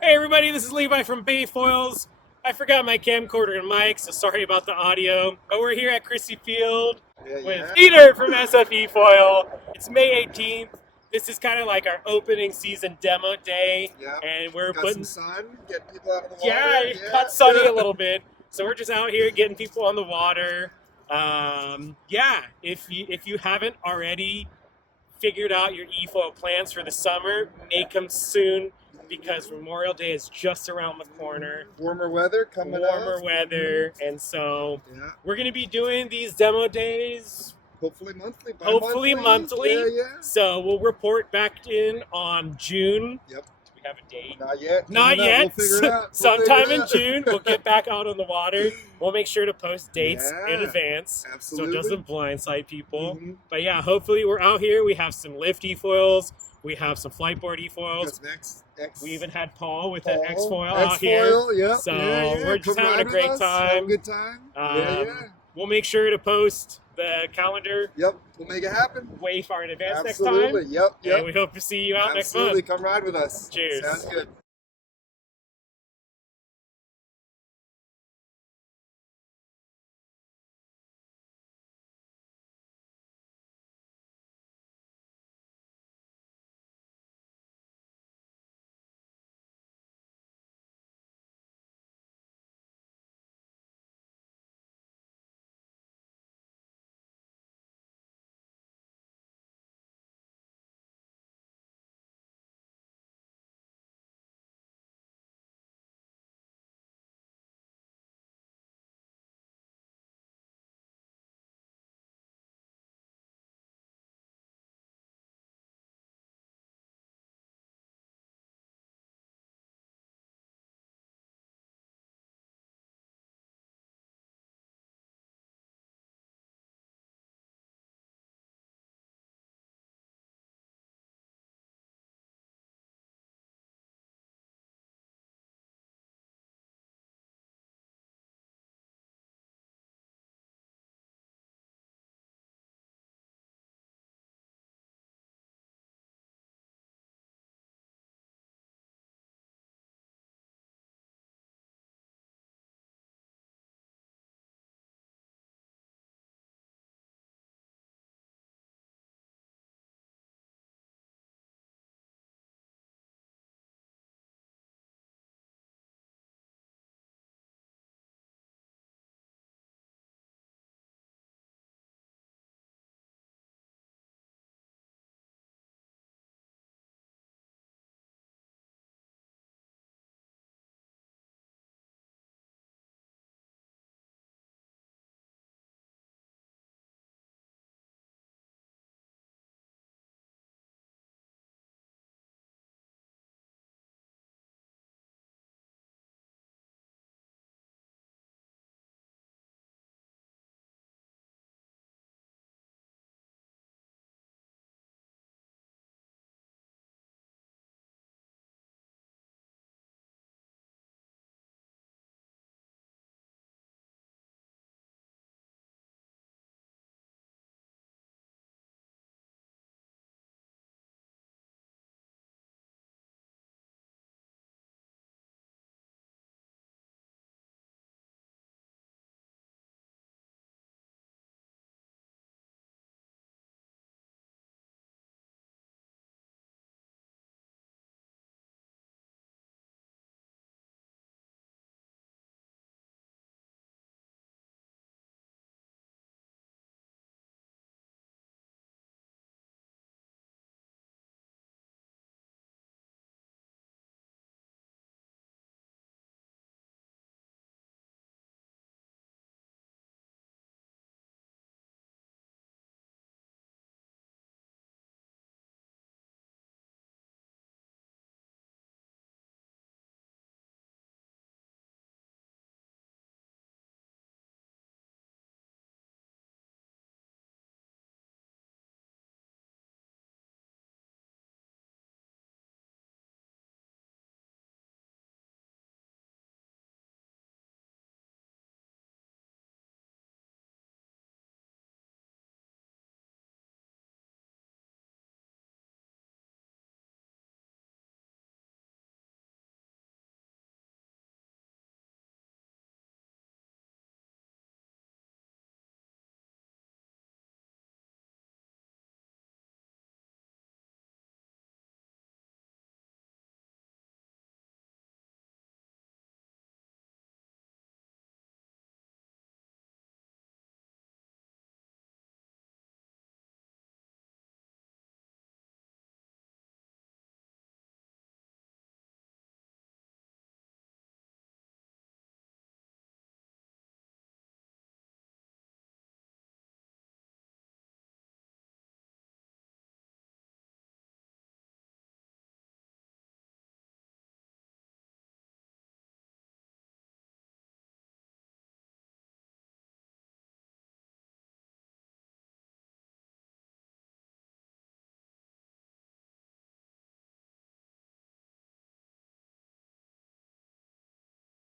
Hey everybody, this is Levi from Bayfoils. I forgot my camcorder and mic, so sorry about the audio. But we're here at Christie Field with Peter from efoil. It's May 18th. This is kind of like our opening season demo day, and we're putting some sun, getting people out of the water. Yeah, it got sunny a little bit, so we're just out here getting people on the water. If you haven't already figured out your efoil plans for the summer, make them soon, because Memorial Day is just around the corner. Warmer weather coming up. Warmer weather, and so we're going to be doing these demo days. Hopefully monthly. Hopefully monthly. Yeah. So we'll report back in on June. Yep. Do we have a date? Not yet. Not yet. We'll figure it out. Sometime in June, we'll get back out on the water. We'll make sure to post dates in advance, absolutely, so it doesn't blindside people. But yeah, hopefully we're out here. We have some lift efoils. We have some fliteboard efoils. We even had Paul with an X-foil out here. Yep. So we're just having a great time. Have a good time. We'll make sure to post the calendar. Yep. We'll make it happen. Way far in advance Absolutely. next time. Yep. And we hope to see you out next month. Absolutely. Come ride with us. Cheers. Sounds good.